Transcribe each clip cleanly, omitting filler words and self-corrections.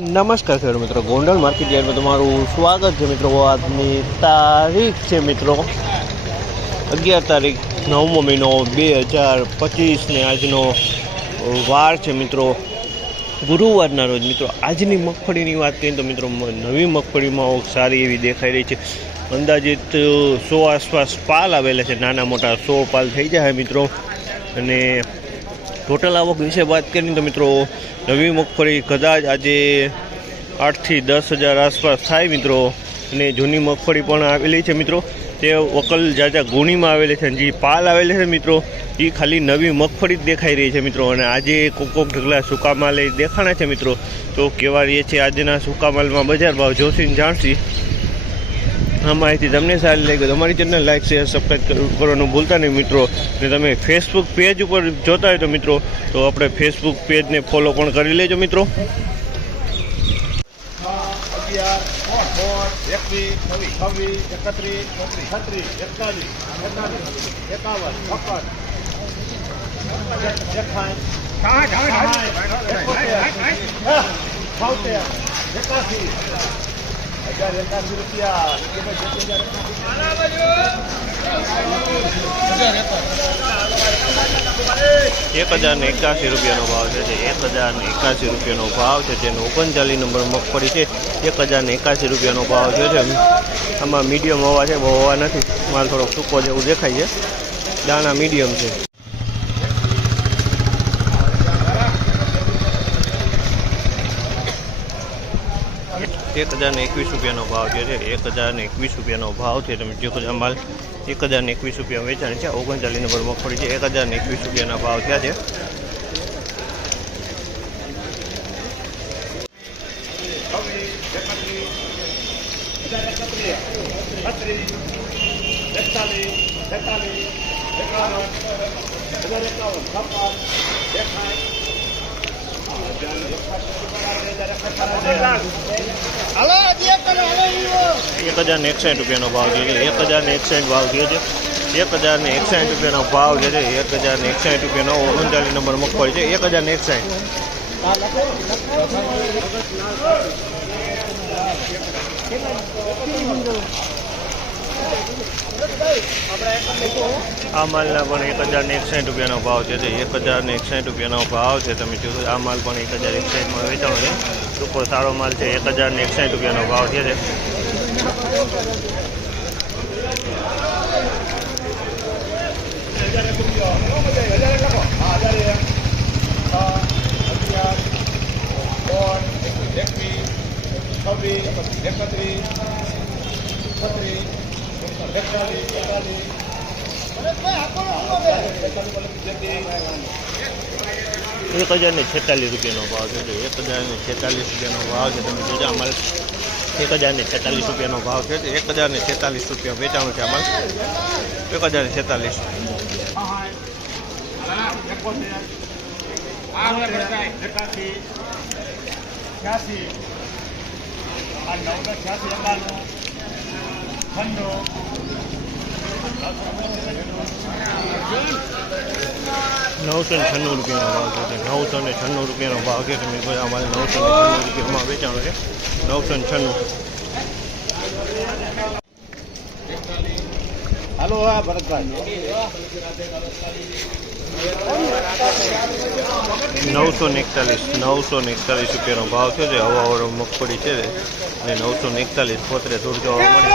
નમસ્કાર ખેડૂત મિત્રો, ગોંડલ માર્કેટ યાર્ડમાં તમારું સ્વાગત છે મિત્રો। આજની તારીખ છે મિત્રો 11 તારીખ 9મો મહિનો 2025 ને આજનો વાર છે મિત્રો ગુરુવારના રોજ। મિત્રો આજની મગફળીની વાત કરીએ તો મિત્રો નવી મગફળીમાં સારી એવી દેખાઈ રહી છે। અંદાજિત 100 આસપાસ પાલ આવેલા છે, નાના મોટા 100 પાલ થઈ જાય મિત્રો। અને ટોટલ આવક વિશે વાત કરીએ તો મિત્રો નવી મગફળી કદાચ આજે 8 થી 10 હજાર આસપાસ થાય મિત્રો। અને જૂની મગફળી પણ આવેલી છે મિત્રો, તે વકલ જાજા ગુણીમાં આવેલી છે। જે પાલ આવેલી છે મિત્રો એ ખાલી નવી મગફળી જ દેખાઈ રહી છે મિત્રો। અને આજે કોક ઢગલા સૂકા માલ દેખાણા છે મિત્રો। તો કેવા રહીએ છે આજના સૂકા માલમાં બજાર ભાવ જોશીને જાણશી। આ માહિતી તમને સારી લાગી તો અમારી ચેનલ લાઈક શેર સબસ્ક્રાઈબ કરવાનું ભૂલતા નહીં મિત્રો। અને તમે ફેસબુક પેજ ઉપર જોતા હોય તો મિત્રો તો આપણે ફેસબુક પેજને ફોલો પણ કરી લેજો મિત્રો। 1081 રૂપિયા 1081 રૂપિયાનો ભાવ છે। 1081 રૂપિયાનો ભાવ છે। જેનો 39 નંબર મગફળી છે, 1081 રૂપિયાનો ભાવ છે। આમાં મીડિયમ હવા છે, બહુ હવા નથી, માલ થોડોક સૂકો જેવું દેખાય છે, દાણા મીડિયમ છે। 1021 રૂપિયાનો ભાવ છે। 1021 રૂપિયાનો ભાવ છે। તમે જો માલ 1021 રૂપિયા વેચાણ છે। 39 નંબર મગફળી છે, 1021 રૂપિયાના ભાવ થયા છે। હાલો 1061 રૂપિયાનો ભાવ છે। 1061 ભાવ થયો છે। 1061 રૂપિયાનો ભાવ છે। 1061 રૂપિયાનો 39 નંબર મગફળી છે, 1061। આ માલના પણ 1061 રૂપિયાનો ભાવ છે। 1061 રૂપિયાનો ભાવ છે। તમે જોશો આ માલ પણ 1061માં વેચાણો છે। ટૂંકો સારો માલ છે, 1061 રૂપિયાનો ભાવ છે। ₹1046 રૂપિયાનો ભાવ છે। 1046 રૂપિયાનો ભાવ છે। તમે જોજો આ માલ 1046 રૂપિયાનો ભાવ છે। 1046 રૂપિયા વેચાણું છે આ માલ, 1046। ₹996 રૂપિયાનો ભાવ છે। 996 રૂપિયાનો ભાવ છે। તમે કોઈ અમારે 996 રૂપિયામાં વેચાણો છે, 996। હાલો હા ભરતભાઈ 941 રૂપિયાનો ભાવ છે। હવાવાળો મગફળી છે અને 941 પોતરે દૂર જોવા મળે।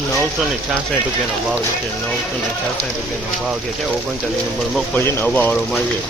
966 રૂપિયાનો ભાવ છે। 966 રૂપિયાનો ભાવ છે। 39 નંબર મગફળી છે ને હવાવાળો માલ છે।